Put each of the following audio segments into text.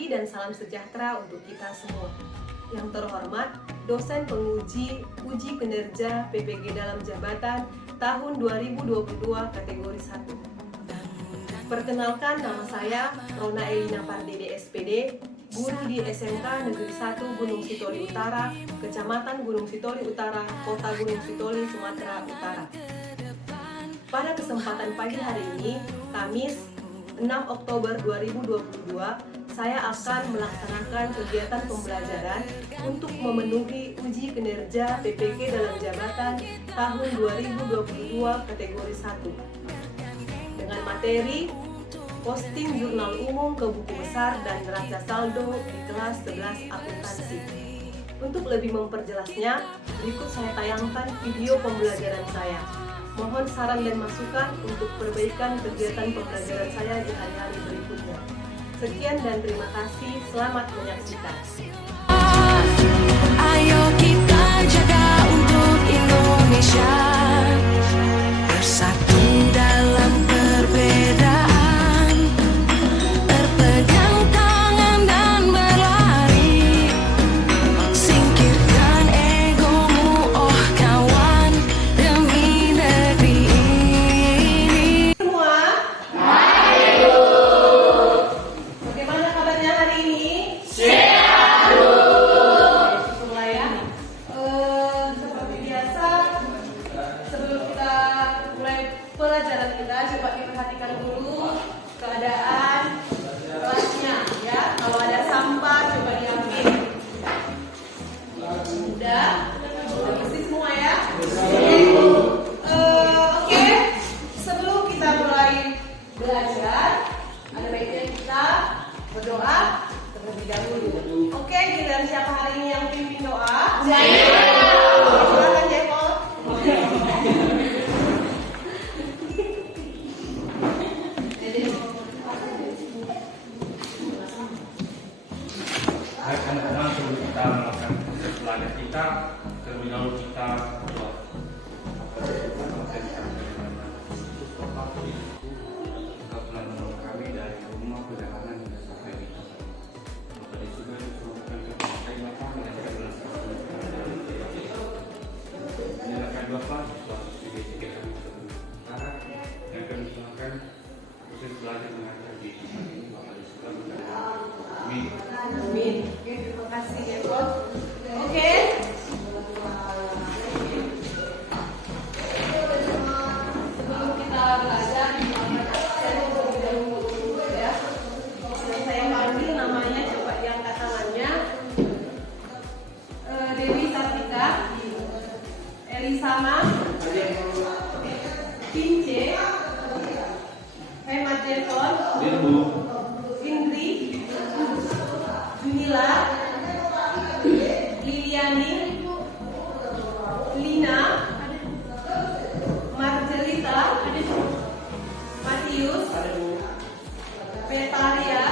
pagi dan salam sejahtera untuk kita semua. Yang terhormat, dosen penguji uji kinerja PPG dalam jabatan tahun 2022 kategori 1. Perkenalkan, nama saya Rona Elina Pardede SPD, guru di SMK Negeri 1 Gunung Sitoli Utara, Kecamatan Gunung Sitoli Utara, Kota Gunung Sitoli, Sumatera Utara. Pada kesempatan pagi hari ini, Kamis 6 Oktober 2022, saya akan melaksanakan kegiatan pembelajaran untuk memenuhi uji kinerja PPG dalam jabatan tahun 2022 kategori 1 dengan materi posting jurnal umum ke buku besar dan neraca saldo di kelas 11 akuntansi. Untuk lebih memperjelasnya, berikut saya tayangkan video pembelajaran saya. Mohon saran dan masukan untuk perbaikan kegiatan pembelajaran saya di hari-hari berikutnya. Sekian dan terima kasih. Selamat menyaksikan. Ayo kita jaga untuk Indonesia, bersatu dalam perbedaan, berpegang tangan dan berlari, singkirkan egomu oh kawan, demi negeri ini. Semua, bagaimana kabarnya hari ini? Syukurlah ya. Seperti biasa, sebelum kita mulai pelajaran kita, coba diperhatikan dulu keadaan kelasnya ya. Kalau ada sampah, coba diambil. Udah bersih semua ya. Oke, sebelum kita mulai belajar, ada baiknya kita berdoa terlebih dahulu. Oke, giliran siapa hari ini yang pimpin doa? Silakan Jeko. Kadang-kadang sebelum kita melakukan proses belajar kita, terlebih dahulu kita berdoa. Kau telah menolong kami dari rumah perjalanan hingga sampai di tempat ini. Maka di surga disebutkan kepada Bapa dan kebenaran menyalakan Bapa suatu tiga kami sementara yang kami melakukan proses belajar mengajar di tempat ini. Maka di surga berkata, amin. Amin. Oke, terima kasih Jeko. Oke. Sebelum kita belajar, saya mau terlebih dahulu ya. Saya panggil namanya, coba diangkat tangannya. Dewi Sartika, Elisama, Pince, Hemat Jefon, Indri, Junila, Liliani, Lina, Marcelita, Matius, Petaria,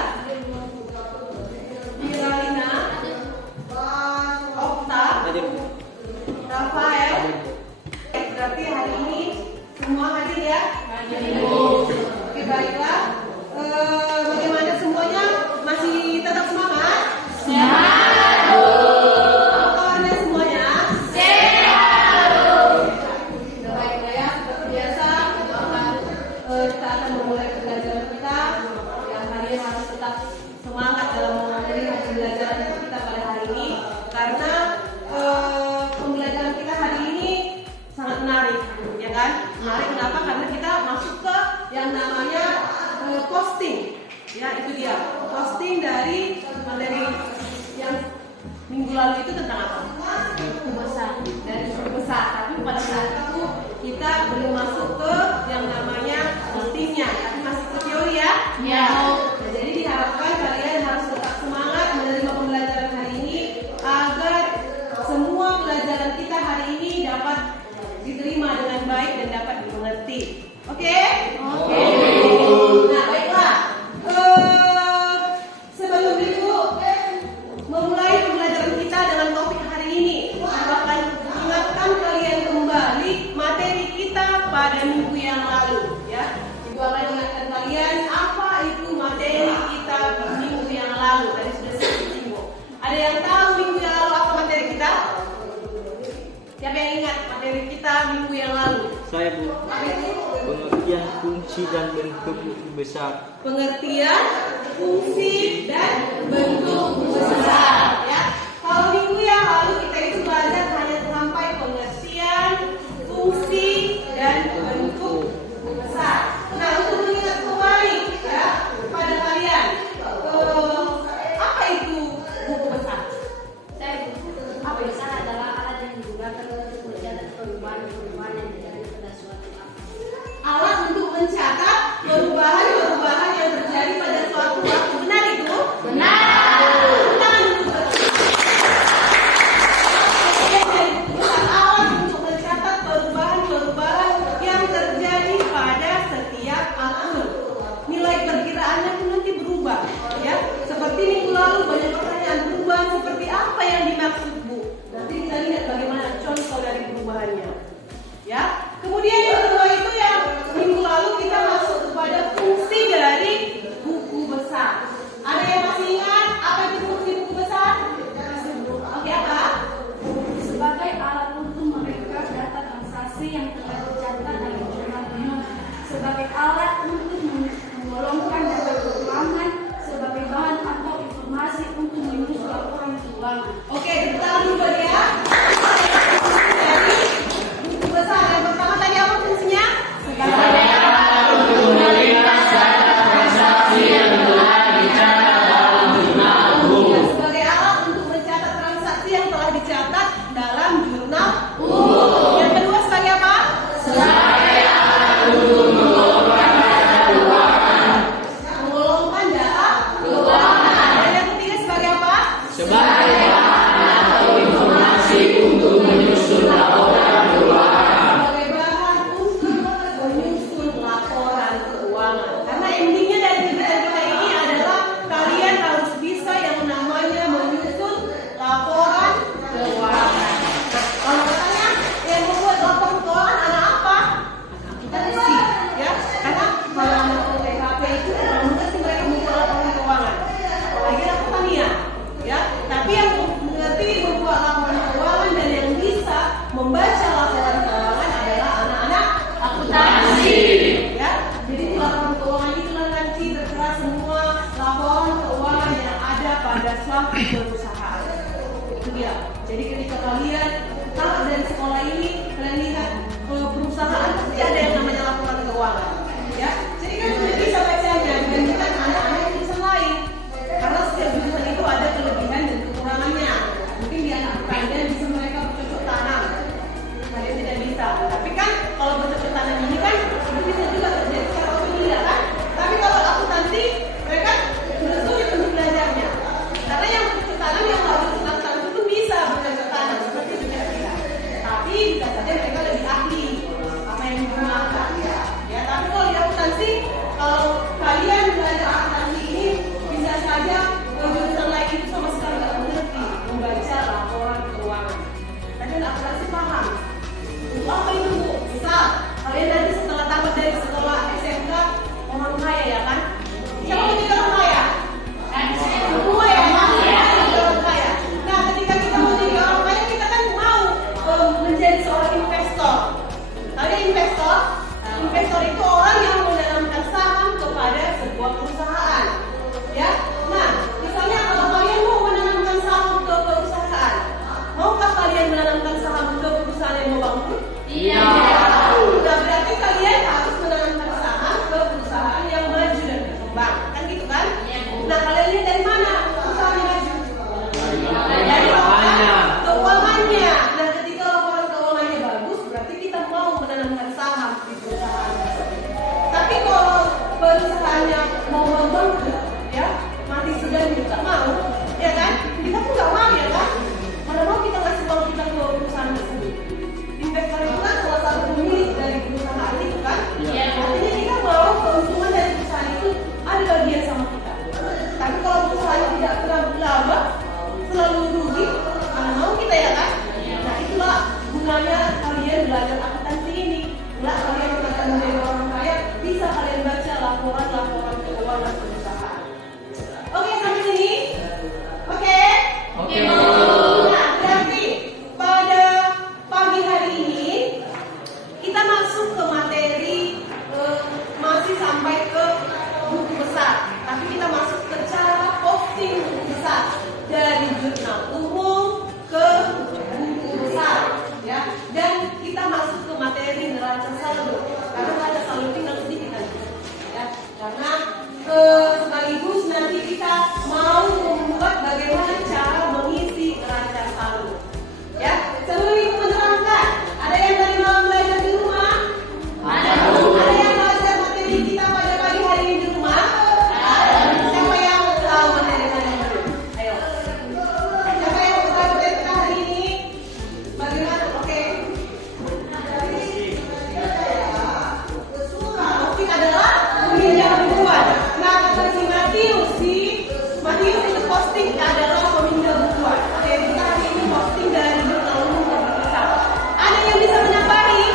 Miralina, Okta, Rafael. Berarti hari ini semua hadir ya? Oke, baiklah. Bagaimana semuanya? Masih tetap semangat? Kabarnya semuanya? Baiklah ya, seperti biasa kita akan memulai pembelajaran kita. Yang hari ini harus tetap semangat dalam mengakhiri pembelajaran kita pada hari ini, karena pembelajaran kita hari ini sangat menarik, ya kan? Menarik kenapa? Karena kita masuk ke yang namanya posting. Ya, itu dia. Posting dari materi yang minggu lalu itu tentang apa? Buku besar. Dari buku besar. Tapi pada saat itu kita belum masuk ke yang namanya postingnya, tapi masih ke teori ya. Ya. Nah, jadi diharapkan kalian harus tetap semangat menerima pembelajaran hari ini agar semua pelajaran kita hari ini dapat diterima dengan baik dan dapat dimengerti. Oke? Oke. Nah, baiklah. Sebelum itu memulai pembelajaran kita dengan topik hari ini, aku akan ingatkan kalian kembali materi kita pada minggu yang lalu, ya. Ibu akan ingatkan kalian apa itu materi kita di minggu yang lalu. Dan Siapa yang ingat materi kita minggu yang lalu? Saya Bu. Apa itu? Pengertian fungsi dan bentuk buku besar. Pengertian fungsi dan bentuk besar, ya. Kalau minggu yang lalu kita itu belajar hanya sampai pengertian fungsi dan bentuk besar. Nah, untuk mengingat kembali ya pada kalian, apa itu buku besar? Apa besar adalah alat yang digunakan untuk mencatat perubahan-perubahan yang terjadi pada suatu akun. Alat untuk mencatat perubahan-perubahan yang terjadi pada suatu waktu. Benar itu? Benar. Tangan dulu. Alat untuk mencatat perubahan-perubahan yang terjadi pada setiap akun. Nilai perkiraannya pun nanti berubah, ya. Seperti minggu lalu banyak pertanyaan, perubahan seperti apa yang dimaksud Bu? Nanti kita lihat bagaimana contoh dari perubahannya, ya. Kemudian yang kedua itu yang minggu lalu kita masuk kepada fungsi dari buku besar. Ada yang masih ingat apa itu fungsi buku besar? Oke, apa? Sebagai alat untuk merekam data transaksi yang telah dicatat dalam jurnal penuh, sebagai alat untuk menggolongkan data keuangan, sebagai bahan atau informasi untuk menyusun laporan keuangan. Oke, tepuk tangan dulu buat dia. Dari buku besar yang pertama tadi apa fungsinya? Sebagai alat untuk meringkas data transaksi yang telah dicatat dalam jurnal umum. Sebagai alat untuk mencatat transaksi yang telah dicatat dalam jurnal umum. Yang kedua sebagai apa? Sebagai alat untuk menggolongkan data keuangan. Menggolongkan data keuangan. Dan yang ketiga sebagai apa? Sebagai bahan atau informasi untuk menyusun laporan keuangan. Sebagai bahan untuk menyusun laporan keuangan. Karena endingnya dari kegiatan kita ini adalah kalian harus bisa yang namanya menyusun laporan keuangan. Nah, kalau katanya yang membuat laporan keuangan anak apa? Anak akuntansi, ya. Karena kalau anak TKP itu mengerti mereka membuat laporan keuangan. Apalagi anak pertanian. Ya, tapi yang mengerti membuat laporan keuangan dan yang bisa membaca laporan keuangan adalah anak-anak akuntansi. Ya, jadi di laporan keuangan itu nanti tertera semua laporan keuangan yang ada pada suatu perusahaan. Itu dia. Jadi ketika kalian kalau dari sekolah ini kalian lihat perusahaan pasti ada yang namanya laporan keuangan. Ya, jadi kan sudah bisa bacanya dibandingkan anak-anak jurusan lain. Karena setiap jurusan itu ada kelebihan dan kekurangannya. Mungkin di anak kalian bisa mereka bercocok tanam, kalian tidak bisa. Tapi kan kalau bercocok tanam ini kan itu bisa juga terjadi secara otodidak kan. Tapi kalau akuntansi mereka sudah sulit untuk belajarnya. Karena yang bercocok tanam yang harus akuntansi itu bisa bercocok tanam seperti juga kita. Tapi bisa saja mereka lebih ahli apa yang digunakan. Ya, tapi kalau di akuntansi kalau kalian belajar akuntansi ini bisa saja jurusan lain itu sama sekali tidak mengerti membaca laporan keuangan. Tapi akuntansi paham. Untuk apa itu Bu? Misal kalian nanti setelah tamat dari sekolah SMK orang kaya ya kan? Siapa yang jadi orang kaya? Semua ya, masih jadi orang kaya. Nah, ketika kita mau jadi orang kaya kita kan mau menjadi seorang investor. Kalian investor? Investor itu orang yang menanamkan saham kepada sebuah perusahaan. Ya, nah misalnya kalau kalian mau menanamkan saham ke perusahaan, maukah kalian menanamkan saham ke perusahaan yang mau bangun? Iya. Nah, berarti kalian harus menanamkan saham ke perusahaan yang maju dan berkembang, kan gitu kan? Nah, kalian lihat dari mana perusahaan yang maju? Dari laporan keuangannya. Nah, ketika laporan keuangannya bagus, berarti kita mau menanamkan saham di perusahaan tersebut. kemudian kita masuk ke materi neraca saldo. Karena neraca saldo tinggal sedikit lagi, ya. Karena sekaligus nanti kita mau membuat bagaimana cara mengisi neraca saldo. Ya, sebelum Ibu menerangkan, ada yang dari malam belajar di rumah? Ada yang belajar materi kita pada pagi hari ini di rumah? Siapa yang tahu materi hari ini? Ayo. Siapa yang tahu materi kita hari ini? Bagaimana? Oke. Posting adalah peminjam bukuan. Nah, kata si Matius itu posting adalah peminjam bukuan. Oke, kita hari ini posting dari jurnal umum ke buku besar. Ada yang bisa menambahi?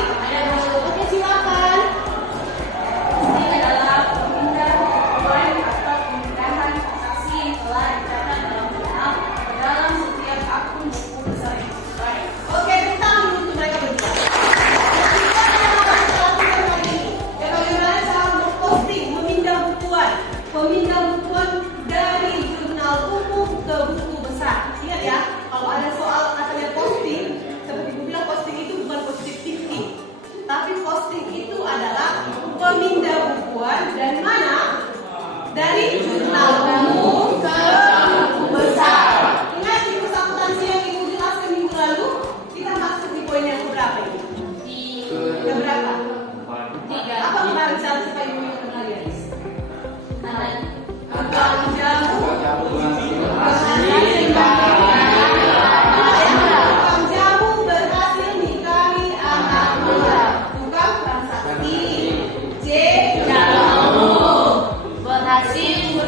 Oke, silakan. Ini adalah pemindahan bukuan atau pemindahan transaksi yang telah dicatat dalam jurnal dalam setiap akun buku besar yang sesuai. Oke, kita ambil untuk mereka berdua. Kita akan melakukan hari ini. Ya, bagaimana cara memposting, memindah bukuan dari jurnal umum ke buku besar. Ingat ya, kalau ada soal katanya posting, seperti Ibu bilang posting itu bukan positive thinking, tapi posting itu adalah pemindah bukuan dari mana? Dari jurnal umum ke buku besar. Ingat di akuntansi yang Ibu jelaskan minggu lalu, kita masuk di poin yang berapa ini? Yang berapa? Apa kemarin cara supaya Ibu yang kenal ya? Tukang jamu, berhasil nikahi anak muda. Tukang transaksi, J jurnal umum, berhasil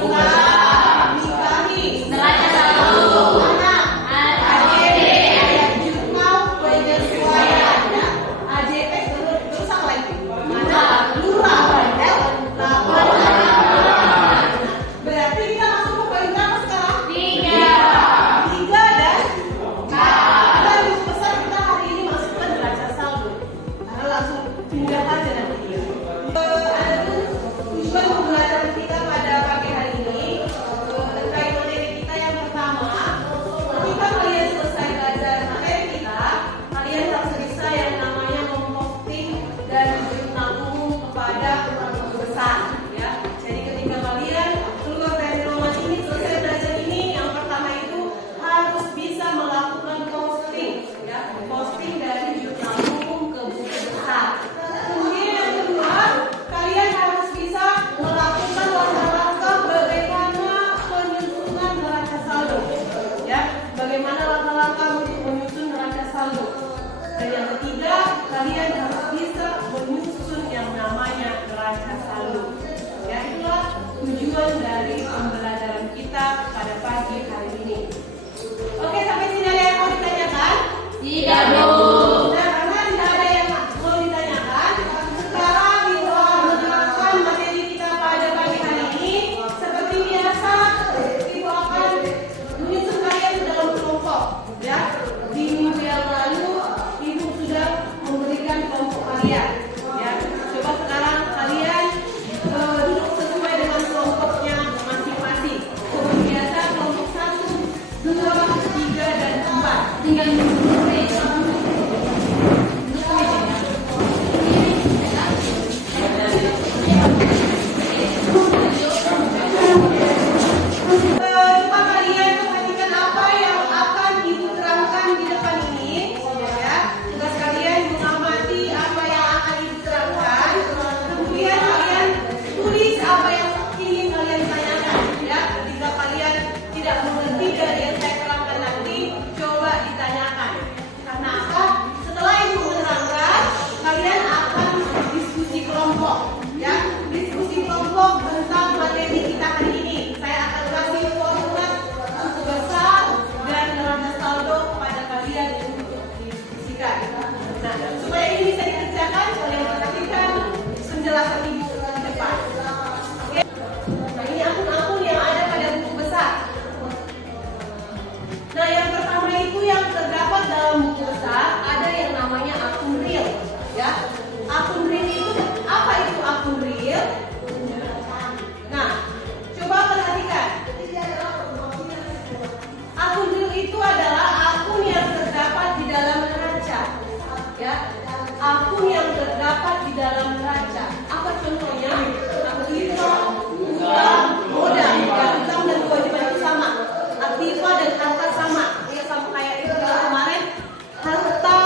nikahi neraca saldo anak, AJP jurnal penyesuaian, AJP terus apa lagi? Mana? Lurah, berarti kita masuk ke poin berapa sekarang? 3 dan 4. Kita harus besar kita hari ini masukkan neraca saldo. Karena langsung pindah aja nanti dia. Adapun tujuan pembelajaran kita pada pagi hari ini terkait materi kita yang pertama, ketika kalian selesai belajar materi kita, kalian harus bisa yang namanya memposting dari jurnal umum kepada buku besar, ya. Jadi ketika kalian keluar dari ruangan ini, selesai belajar ini, yang pertama itu harus bisa melakukan posting, ya, posting dari jurnal umum ke buku besar. Kemudian yang kedua, kalian harus bisa melakukan langkah-langkah bagaimana penyusunan neraca saldo, ya, bagaimana langkah-langkah untuk menyusun neraca saldo. Dan yang ketiga, kalian harus bisa menyusun yang namanya neraca saldo. Ya, itulah tujuan dari pembelajaran kita pada pagi hari ini. Oke, sampai sini ada yang mau ditanyakan? Tidak, Bu. Nah, karena tidak ada yang mau ditanyakan, sekarang Ibu akan menerangkan materi kita pada pagi hari ini. Seperti biasa, Ibu akan menyusun kalian ke dalam kelompok. Ya, di minggu yang lalu Ibu sudah memberikan kelompok kalian. Ya, coba sekarang kalian duduk sesuai dengan kelompoknya masing-masing. Seperti biasa, kelompok 1, 2, 3, dan 4. Tinggal Coba kalian perhatikan apa yang akan Ibu terangkan di depan ini, ya. Tugas kalian mengamati apa yang akan Ibu terangkan. Kemudian kalian tulis apa yang ingin kalian tanyakan, ya. Ketika kalian tidak mengerti dari yang saya terangkan nanti, coba ditanyakan. Karena apa? Setelah Ibu menerangkan, kalian akan diskusi kelompok, ya. Diskusi kelompok tentang materi kita hari ini. Saya akan kasih formulat buku besar dan neraca saldo kepada kalian untuk didiskusikan. Nah, supaya ini bisa dikerjakan, kalian perhatikan penjelasan Ibu di depan. Oke? Nah, ini akun-akun yang ada pada buku besar. Nah, yang pertama itu yang terdapat dalam buku besar ada yang namanya akun real, ya. Akun real itu apa itu akun real? Nah, coba perhatikan. Akun real itu adalah akun yang terdapat di dalam neraca, ya. akun yang terdapat di dalam neraca. Apa contohnya? Aktiva, utang, modal. Ya, utang dan kewajiban itu sama. Aktiva dan harta sama. Ya, sama kayak itu kemarin. Harta,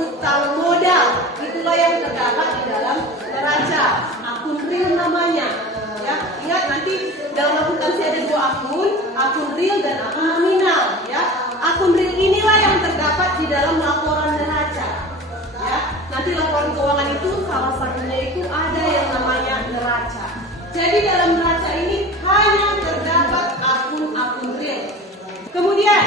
utang, modal. Itulah yang terdapat di dalam neraca. Akun real namanya. Ya, ingat nanti dalam akuntansi ada dua akun real dan akun nominal. Ya, akun real inilah yang terdapat di dalam laporan neraca. Ya, nanti laporan keuangan itu salah satunya itu ada yang namanya neraca. Jadi dalam neraca ini hanya terdapat akun-akun real. Kemudian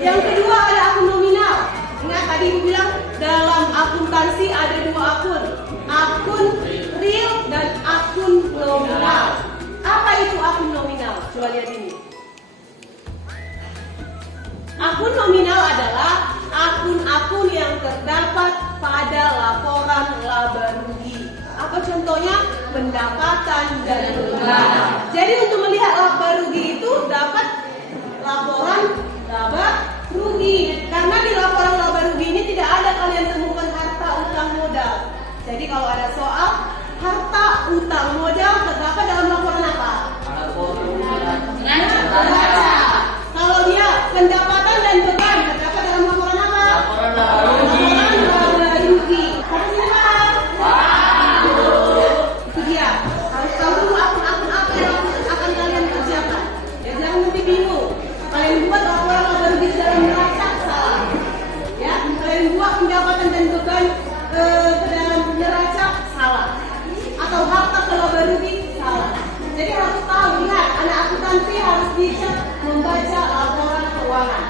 yang kedua ada akun nominal. Ingat tadi Ibu bilang dalam akuntansi ada dua akun real dan akun nominal. Apa itu akun nominal? Coba lihat ini. Akun nominal adalah akun-akun yang terdapat pada laporan laba rugi. Apa contohnya? Pendapatan dan pengeluaran. Jadi untuk melihat laba rugi itu dapat laporan laba rugi. Karena di laporan laba rugi ini tidak ada kalian temukan harta, utang, modal. Jadi kalau ada soal harta, utang, modal terdapat dalam laporan apa? Neraca. Kalau dia pendapatan dan beban terdapat dalam laporan apa? Laporan laba rugi. Harus paham? Itu dia. Harus tahu dulu akun-akun apa yang akan kalian kerjakan. Ya jangan nanti bingung. Kalian buat laporan laba rugi dalam neraca salah. Ya, kalian buat pendapatan dan beban ke dalam neraca salah. Atau harta ke laba rugi salah. Jadi harus tahu, lihat anak akuntansi harus bisa membaca laporan keuangan.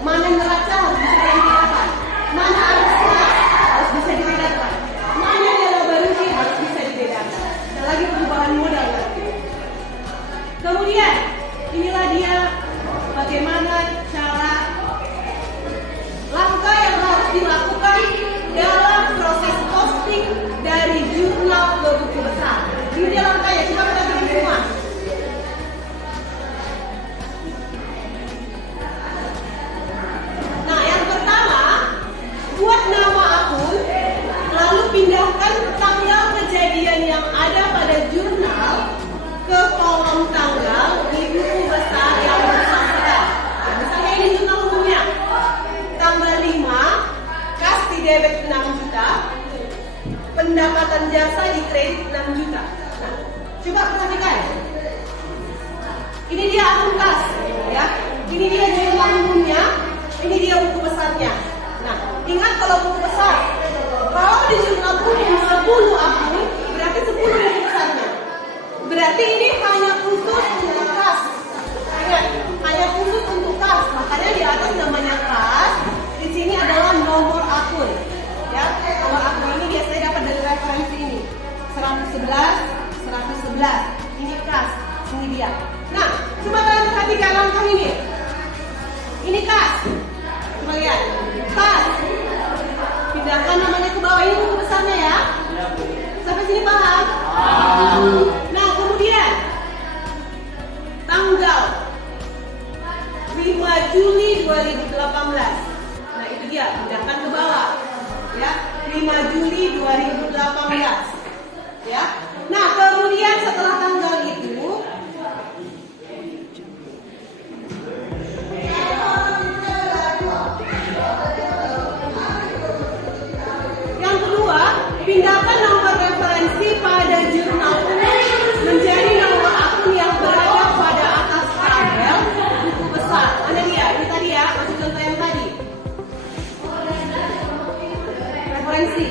Mana neraca harus bisa dibedakan, mana harus bisa dibedakan, mana dia laba rugi harus bisa dibedakan. Dan lagi perubahan modal lagi. Kemudian inilah dia bagaimana cara langkah yang harus dilakukan dalam proses posting dari jurnal ke buku besar. Ini dia langkahnya, coba kita bikin semua. Nah, yang pertama, buat nama akun, lalu pindahkan tanggal kejadian yang ada pada jurnal ke kolom tanggal di buku besar yang bersangkutan. Nah, misalnya ini jurnal umumnya, tanggal 5, kas di debit 6 juta, pendapatan jasa di kredit 6 juta. Nah, coba perhatikan. Ini dia akun kas, ya. Ini dia jurnal umumnya, ini dia buku besarnya. Nah, ingat kalau buku besar, kalau di jurnal umum 10 akun, berarti 10 buku besarnya. Berarti ini hanya khusus untuk kas. Ingat, hanya khusus untuk kas. Makanya di atas namanya kas. Di sini adalah nomor akun. Ya, nomor akun ini biasanya dapat dari referensi ini. 111. Ini kas. Ini dia. Nah, coba kalian perhatikan langkah ini. Ini kas. Coba lihat. Kas. Pindahkan namanya ke bawah, ini buku besarnya ya. Sampai sini paham? Nah, kemudian tanggal 5 Juli 2018. Nah, itu dia, pindahkan ke bawah. Ya, 5 Juli 2018. Ya. Nah, kemudian setelah tanggal itu yang kedua, pindahkan nomor referensi pada jurnal umum menjadi nomor akun yang berada pada atas tabel buku besar. Mana dia? Ini tadi ya, masih contoh yang tadi. Referensi.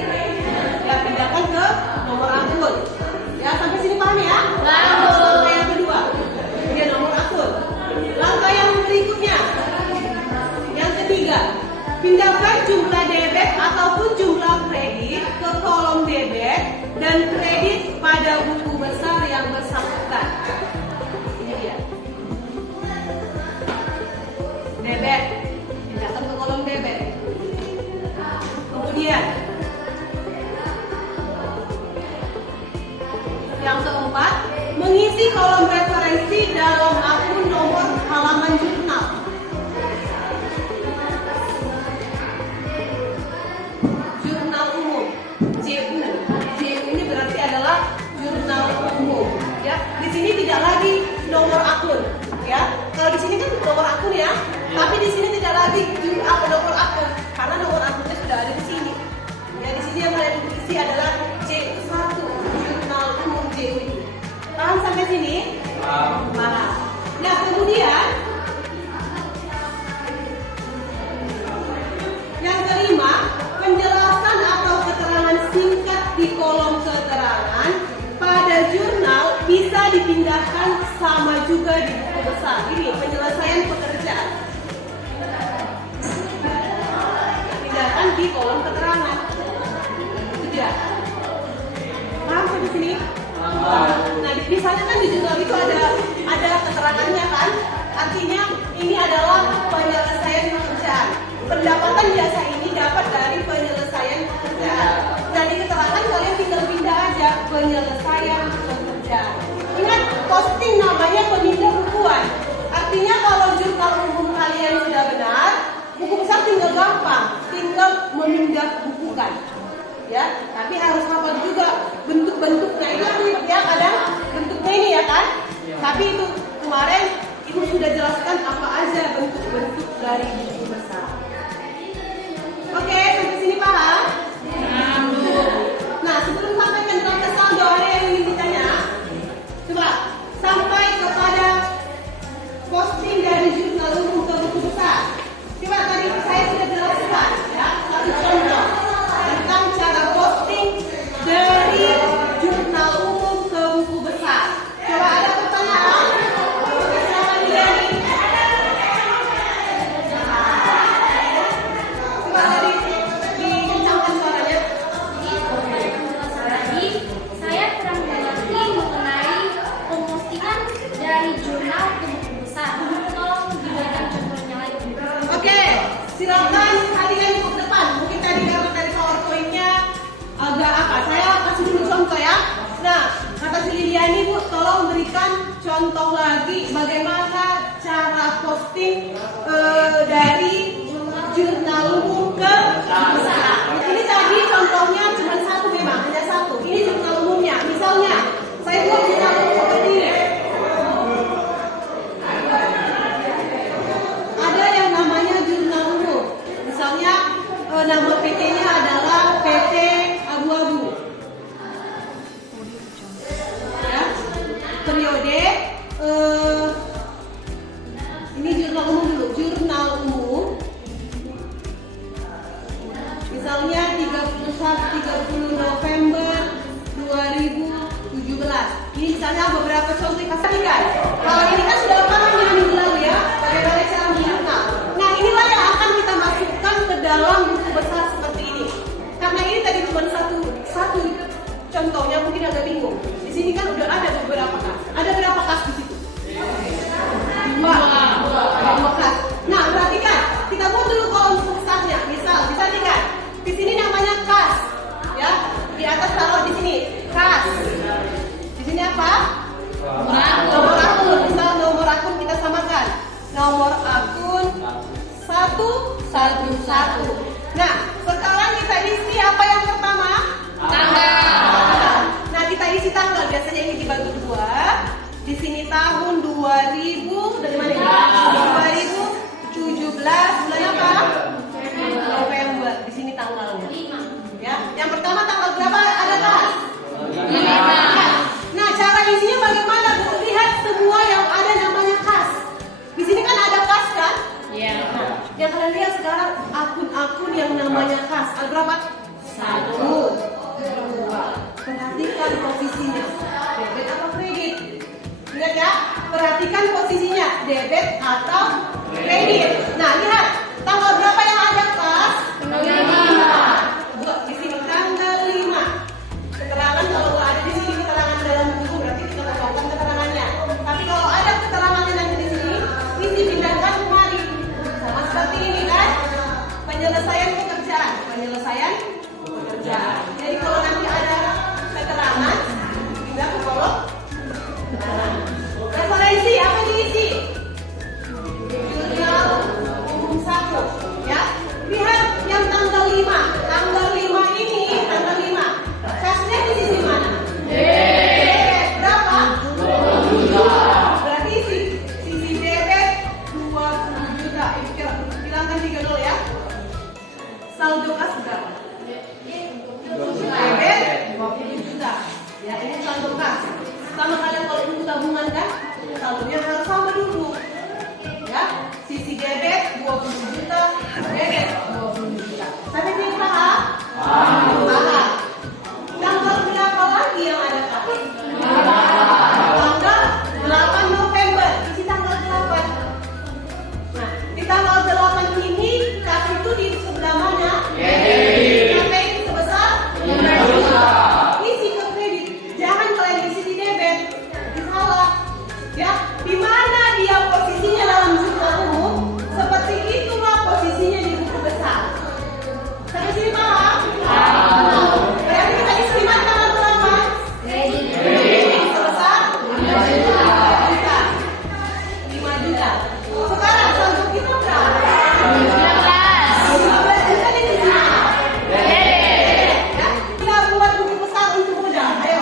Ya, pindahkan ke nomor akun. Ya, sampai sini paham ya? Langkah yang kedua. Dia nomor akun. Langkah yang berikutnya. Yang ketiga, pindahkan jumlah debit ataupun jumlah kredit ke kolom debit dan kredit pada buku besar yang bersangkutan. Ini dia. Debit, pindahkan ke kolom debit. Kemudian yang keempat, mengisi kolom referensi dalam akun nomor halaman jurnal. sini tidak lagi nomor akun, ya. Kalau di sini kan nomor akun ya, tapi di sini tidak lagi nomor akun, karena nomor akunnya sudah ada di sini. Ya, di sini yang kalian isi adalah JU1, jurnal umum JU ini. Paham sampai sini? Paham. Nah, kemudian yang kelima, penjelasan atau keterangan singkat di kolom keterangan pada jurnal bisa dipindahkan sama juga di buku besar. Ini penyelesaian pekerjaan. Pindahkan di kolom keterangan. Itu dia. Paham sampai sini? Nah, misalnya kan di jurnal itu ada keterangannya kan? Artinya ini adalah penyelesaian pekerjaan. Pendapatan jasa ini dapat dari penyelesaian pekerjaan. Jadi keterangan kalian tinggal pindah aja penyelesaian pekerjaan. Ingat, posting namanya pemindah bukuan. Artinya kalau jurnal umum kalian sudah benar, buku besar tinggal gampang, tinggal memindah bukukan. Ya, tapi harus hafal juga bentuk-bentuknya. Itu ribet ya, kadang bentuknya ini ya kan. Tapi itu kemarin Ibu sudah jelaskan apa aja bentuk-bentuk dari buku besar. Oke, sampai sini paham? Nah, sebelum sampai ke neraca saldo, ada yang ingin ditanya? Coba sampai kepada posting dari jurnal umum ke buku besar. Coba tadi saya sudah jelaskan ya, satu contoh tentang cara posting dari jurnal umum ke buku besar. Coba ada pertanyaan? Silakan Diani. Coba tadi dikencangkan suaranya. Tadi saya kurang mengerti mengenai pemustingan dari jurnal ke buku besar. Tolong diberikan contohnya lagi. Oke, silakan kalian ke depan. Mungkin tadi dapat dari PowerPoint-nya agak apa? Saya kasih dulu contoh ya. Nah, kata si Liliani, Bu, tolong berikan contoh lagi bagaimana cara posting dari jurnal umum ke buku besar. Ini tadi contohnya cuma satu memang, hanya satu. Ini jurnal umumnya. Misalnya, saya buat jurnal umum seperti ini. Ada yang namanya jurnal umum. Misalnya nama PT-nya adalah PT Abu-Abu. Ya. Periode ini jurnal umum dulu, jurnal umum. Misalnya 30 November 2017. Ini misalnya beberapa contoh kasihkan. Kalau ini kan sudah paham ya minggu lalu ya, bagaimana cara menjurnal. Nah, inilah yang akan kita masukkan ke dalam buku besar seperti ini. Karena ini tadi cuma satu contohnya, mungkin agak bingung. Di sini kan udah ada beberapa kas. Ada berapa kas di situ? Dua kas. Nah, perhatikan. Kita buat dulu kolom besarnya. Misal, perhatikan. Di sini namanya kas, ya. Di atas taruh di sini kas. Di sini apa? Nomor akun. Misal nomor akun kita samakan. Nomor akun 111. Nah, sekarang kita isi apa yang pertama? Tanggal. Nah, kita isi tanggal. Biasanya ini dibagi dua. Di sini tahun 2000 dari mana? 2017 bulan apa? November. Di sini tanggalnya. Ya, yang pertama tanggal berapa? Ada kas? 5. Nah, cara isinya bagaimana, Bu? Lihat semua yang ada namanya kas. Di sini kan ada kas kan? Iya. Yang kalian lihat sekarang akun-akun yang namanya kas. Ada berapa? 1, 2. Perhatikan posisinya. Debit atau kredit? Ingat ya, perhatikan posisinya. Debit atau kredit. Nah, lihat. Tanggal berapa yang ada kas? 5. Buat di sini tanggal 5. Keterangan kalau nggak ada di sini keterangan dalam buku berarti kita tambahkan keterangannya. Tapi kalau ada keterangannya nanti di sini, ini dipindahkan kemari. Sama seperti ini kan? Penyelesaian pekerjaan. Jadi kalau nanti ada keterangan, pindah ke kolom keterangan. Referensi apa diisi? Jurnal umum 1, ya. Lihat yang tanggal 5. Tanggal 5 ini, tanggal 5. Kasnya di sisi mana? Berapa? 20. kas berapa? Debit 20 juta. Ya, ini saldo kas. Sama kalian kalau untuk tabungan kan, saldonya harus sama dulu. Ya, sisi debit 20 juta, debit 20 juta. Sampai ini paham? Paham. Tanggal berapa lagi yang ada kas? Tanggal 8 November. Isi tanggal 8. Nah, di tanggal 8 ini kas itu di sebelah mana? Kredit sebesar 5 juta. Isi ke kredit. Jangan kalian isi di debit. Itu salah. Ya, di mana dia posisinya dalam jurnal umum? Seperti itulah posisinya di buku besar. Sampai sini paham? Berarti kita isi di mana tanggal 8? Kredit sebesar 5 juta. 5 juta. Sekarang saldo kita berapa? 15 juta di sini. Ya, kita buat buku besar untuk modal. Ayo,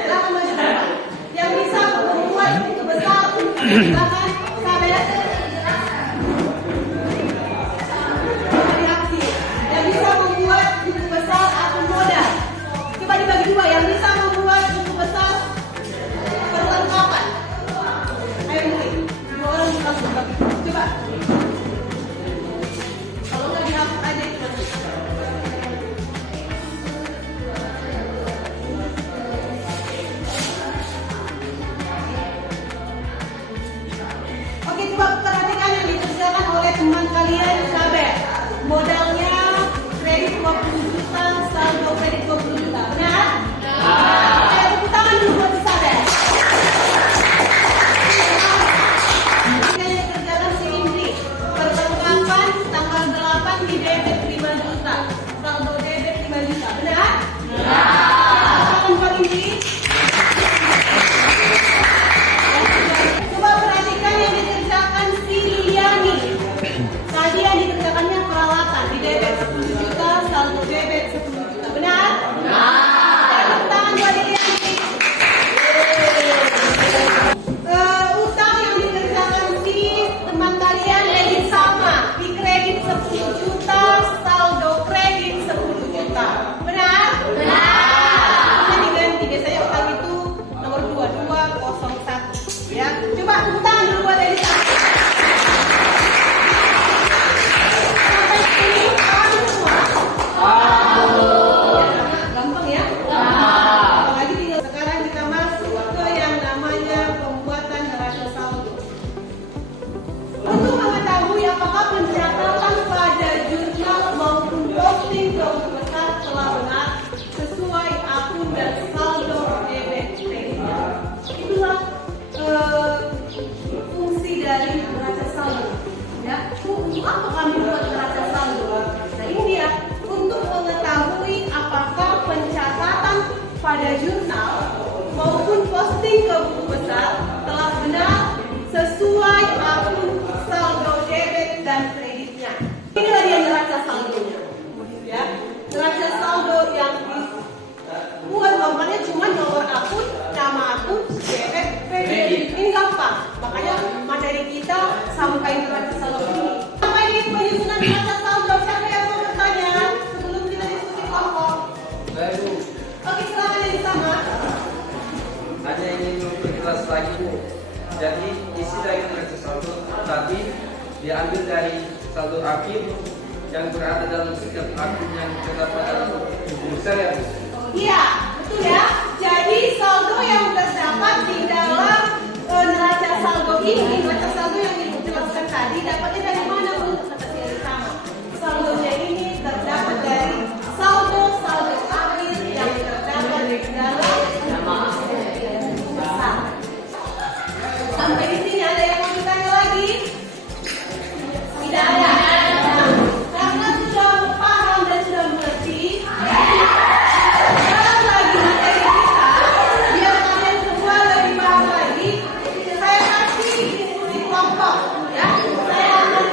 silakan maju ke depan. Yang bisa membuat buku besar untuk silakan sahabat. Reaksi. Yang bisa membuat buku besar akun modal. Coba dibagi dua. Yang bisa membuat buku besar perlengkapan. Ayo mulai. Dua orang di kelas berbagi. Coba. Kalau nggak dihapus aja itu nanti. Oke, coba perhatikan yang dikerjakan oleh teman kalian, sahabat. Modalnya kredit 20 juta, saldo kredit 20 juta. Benar? Ayo tepuk tangan dulu buat si sahabat. Yang dikerjakan si Indri. Perlengkapan tanggal 8 di debit 5 juta. Saldo debit 5 juta. Benar? Tangan buat Indri. Coba perhatikan yang dikerjakan si Liliani. Tadi yang dikerjakannya peralatan di debit 10 juta, saldo debit 10 juta. Benar? Tepuk tangan buat Liliani. Utang yang dikerjakan si teman kalian Edi sama di kredit 10 juta, saldo kredit 10 juta. Benar? Bisa diganti, biasanya utang itu nomor 2201. Ya, coba tepuk tangan dulu buat Edi sama. Sampai sini paham semua? Ya, gampang ya? Apalagi tinggal sekarang kita masuk ke yang namanya pembuatan neraca saldo. Untuk mengetahui apakah pencatatan pada jurnal maupun posting ke buku besar telah benar sesuai akun dan saldo debit kreditnya. Itulah fungsi dari neraca saldo. Ya, untuk apa kami buat neraca saldo? Nah ini dia, untuk mengetahui apakah pencatatan pada jurnal maupun posting ke buku besar telah benar sesuai akun saldo debit dan kreditnya. Inilah dia neraca saldonya. Ya, neraca saldo yang dibuat gambarnya cuma nomor akun, nama akun, debit, kredit. Ini gampang. Makanya materi kita sampai neraca saldo ini. Sampai di penyusunan neraca saldo, siapa yang mau bertanya sebelum kita diskusi kelompok? Oke, silakan yang sama. Hanya ingin memperjelas lagi Bu. Jadi isi dari neraca saldo tadi diambil dari saldo akhir yang berada dalam setiap akun yang terdapat dalam buku besar ya Bu. Iya, betul ya. Jadi saldo yang terdapat di dalam neraca saldo ini, neraca saldo yang dijelaskan tadi dapatnya dari mana Bu? Kata si Edi sama. Saldonya ini terdapat dari saldo akhir yang terdapat di dalam buku besar. Sampai di sini ada yang mau ditanya lagi? Tidak ada. Nah, karena sudah paham dan sudah mengerti, sekarang lagi materi kita, biar kalian semua lebih paham lagi, saya kasih diskusi kelompok. Ya, saya akan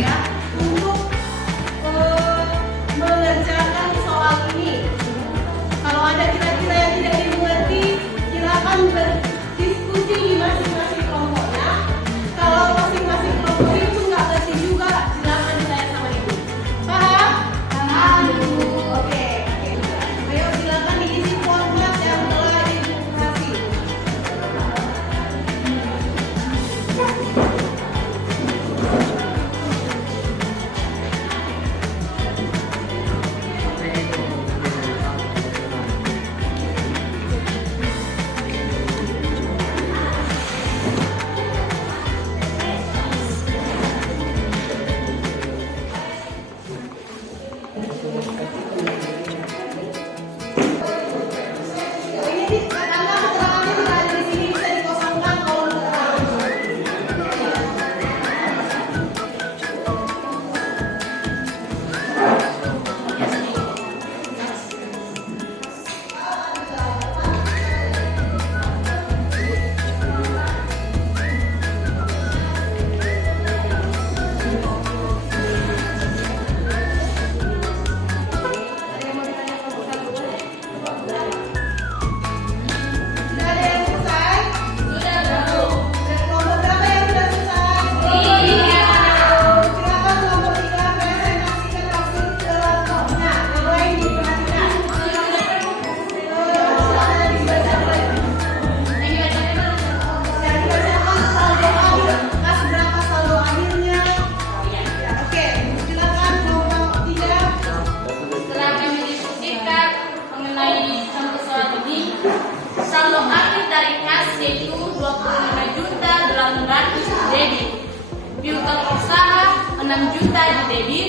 saya untuk mengerjakan soal ini. Kalau ada kira-kira yang tidak dimengerti, silakan berdiskusi di masing-masing kelompoknya. Kalau masing-masing kelompok itu nggak ngerti juga, silakan ditanya sama ibu. Paham? Paham. Oke. Ayo silakan diisi format yang telah ibu kasih. Ini karena keterangannya tidak ada di sini, bisa dikosongkan kolom keterangan. Sudah ada yang selesai? Sudah, Bu. Kelompok berapa yang sudah selesai? 3. Silakan kelompok 3 presentasikan hasil kelompoknya. Yang lain diperhatikan. Silakan dibacakan lagi. Yang dibacakan saldo akhir. Kas berapa saldo akhirnya? Oke, silakan kelompok 3. Setelah kami diskusikan mengenai contoh soal ini, saldo akhir dari kas yaitu 25 juta 800 di debit, piutang usaha 6 juta di debit,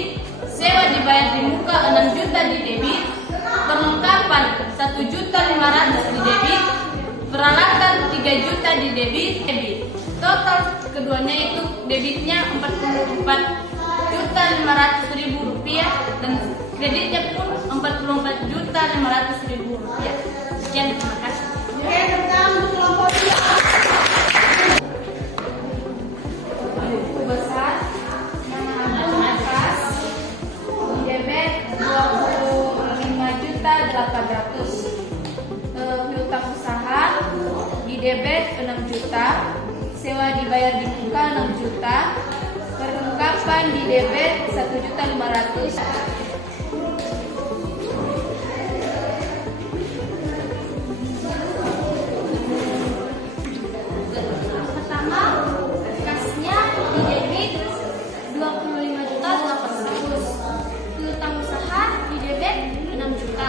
sewa dibayar di muka 6 juta di debit, perlengkapan 1 juta 500 di debit, peralatan 3 juta di debit. Total keduanya itu debitnya 44 juta 500 ribu rupiah dan kreditnya pun 44 juta 500 ribu rupiah. Sekian, terima kasih. Oke, tentang untuk kelompok 3. Buku besar nama kas di debit 25 juta 800, piutang usaha di debit 6 juta, sewa dibayar di muka 6 juta, perlengkapan di debit 1 juta 500. Pertama, kasnya di debit 25 juta 800, piutang usaha di debit 6 juta,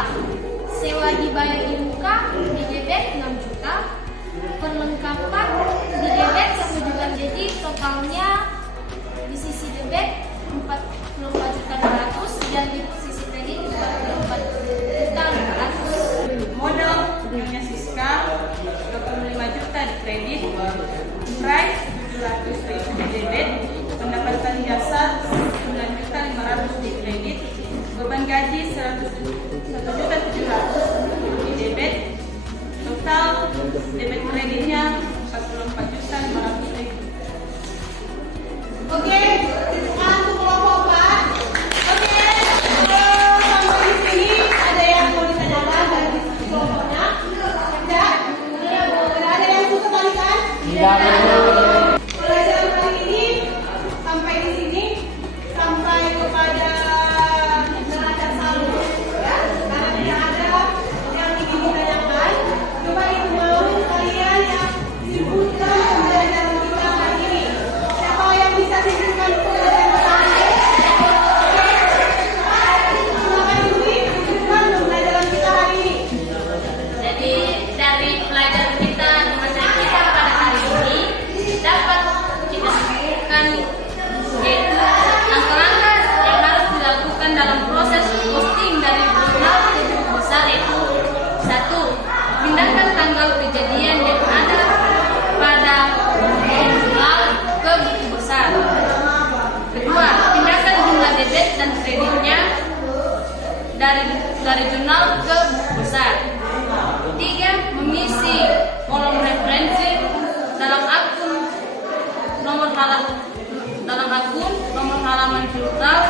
sewa dibayar di muka di debit 6 juta, perlengkapan di debit 1 juta. Jadi totalnya di sisi debit 44 juta 200 dan di sisi kredit 44 juta 500. Modal punya Siska 25 juta di kredit, price 700 ribu di debit, pendapatan jasa 9 juta 500 di kredit, beban gaji 1 juta 700 di debit, total debit kreditnya 44 juta 500 ribu. Oke, sekarang untuk kelompok 4. Oke, sampai di sini ada yang mau ditanyakan dari diskusi kelompoknya? Tidak? Tidak ada yang susah kali kan? Pelajaran kali ini sampai di sini, sampai kepada neraca saldo. Ya, karena tidak ada yang ingin ditanyakan. Coba ibu mau kalian yang simpulkan pembelajaran kita hari ini. Siapa yang bisa simpulkan pembelajaran hari ini? Silakan ibu simpulkan pembelajaran kita hari ini. Jadi dari pelajaran kita di masa kita pada hari ini dapat kita simpulkan yaitu langkah-langkah yang harus dilakukan dalam proses posting dari jurnal ke buku besar yaitu 1. Pindahkan tanggal kejadian yang ada pada jurnal ke buku besar. 2. Pindahkan jumlah debit dan kreditnya dari jurnal ke buku besar. 3. Mengisi kolom referensi dalam akun nomor halaman jurnal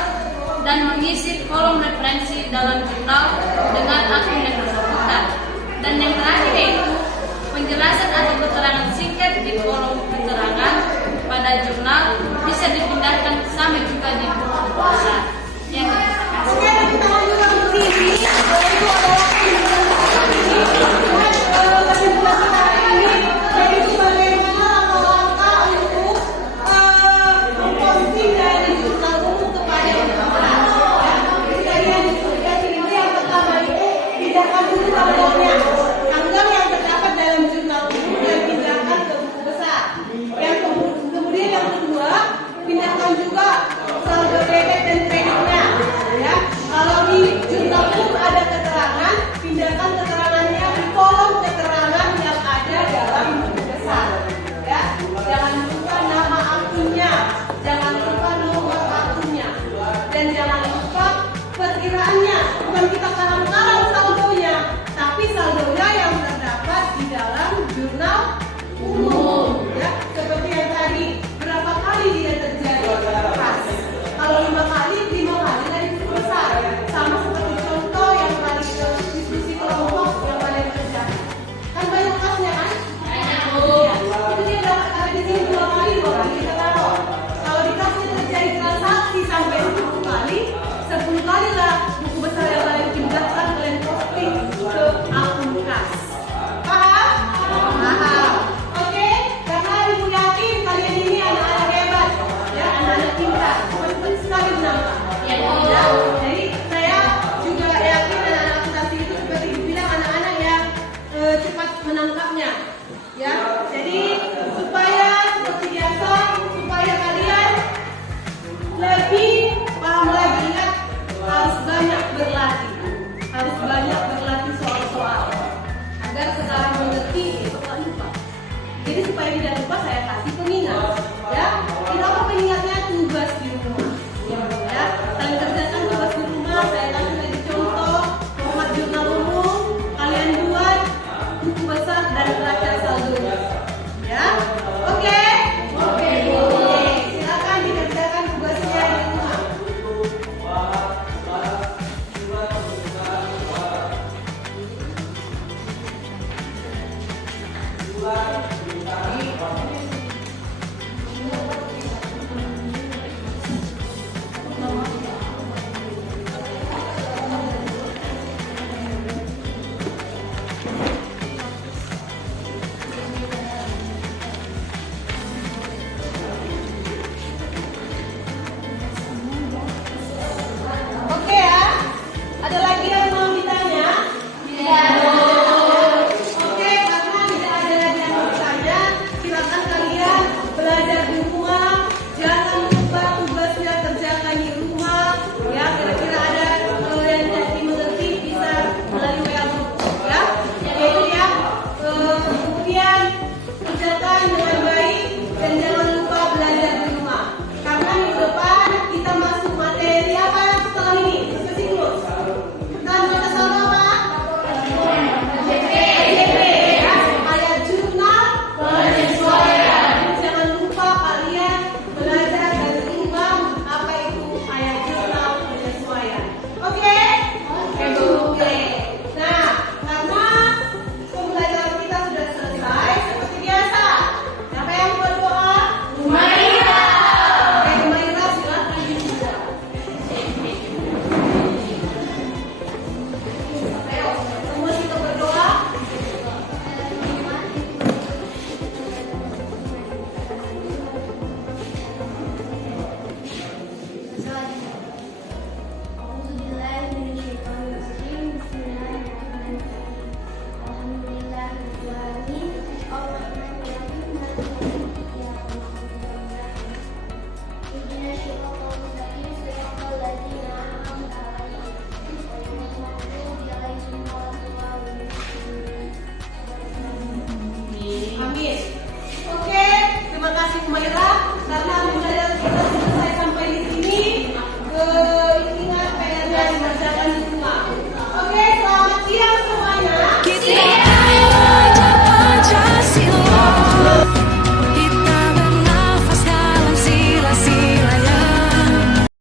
dan mengisi kolom referensi dalam jurnal dengan akun yang bersangkutan. Dan yang terakhir yaitu penjelasan atau keterangan singkat di kolom keterangan pada jurnal bisa dipindahkan sampai juga di buku besar. Yang Oke, tepuk tangan juga untuk Sisi. Itu adalah kesimpulan kita hari ini, yaitu bagaimana langkah-langkah untuk memposting dari jurnal umum kepada orang. Kalian sudah ini yang pertama itu pindahkan dulu tanggalnya. Tanggal yang terdapat dalam jurnal umum dan pindahkan ke buku besar. Kemudian yang kedua, pindahkan juga saldo debit dan kreditnya. Ya, kalau di jurnal umum ada keterangan, pindahkan keterangannya di kolom keterangan yang ada dalam buku besar. Ya, jangan lupa nama akunnya, jangan lupa nomor akunnya, dan jangan lupa perkiraannya. Bukan kita karang-karang saldonya, tapi saldonya yang terdapat di dalam jurnal umum. Ya, seperti yang tadi, berapa kali dia terjadi? Pas. Kalau 5 kali dari buku besar. Sama seperti contoh yang tadi diskusi kelompok yang kalian kerjakan. Kan banyak pasnya kan? Iya. Itu dia dapat ada di sini 2 kali kita taruh. Kalau dikasih terjadi transaksi sampai 10 kali, 10 kali lah buku besar yang kalian pindahkan, kalian posting ke akun kas. Paham? Paham. Oke? Karena ibu yakin kalian ini anak-anak hebat, ya, anak-anak pintar, cepat sekali menangkap. Ya. Jadi saya juga yakin anak-anak akuntansi itu seperti dibilang anak-anak yang cepat menangkapnya. Ya. Jadi supaya seperti biasa, supaya kalian lebih paham lagi, ingat harus banyak berlatih soal-soal agar sekarang mengerti besok tak lupa. Jadi supaya tidak lupa saya kasih pengingat, ya. Kenapa pengingatnya? Tugas di rumah, ya. Kalian kerjakan tugas di rumah. Saya kasih lagi contoh format jurnal umum. Kalian buat buku besar dan baca saldonya, ya. Oke. Silakan dikerjakan tugasnya di rumah. Oke ya, ada lagi yang mau ditanya? Oke, karena tidak ada lagi yang mau ditanya, silakan kalian belajar di rumah. Jangan lupa tugasnya kerjakan di rumah. Ya, kira-kira ada yang tidak dimengerti bisa melalui WA group, ya. Jadi ya, kemudian kerjakan dengan baik dan jangan lupa belajar di rumah. Karena minggu depan kita masuk materi apa setelah ini? Siklus. Dan kita sama apa? AJP, ya. Ayat jurnal penyesuaian. Jangan lupa kalian belajar dari rumah apa itu ayat jurnal penyesuaian. Oke? Oke. Nah, karena pembelajaran kita sudah selesai, seperti biasa. Siapa yang berdoa? Humaira. Oke, Humaira silakan dibuka. Ayo, semua kita berdoa. Amin. Oke, terima kasih Humaira karena pembelajaran kita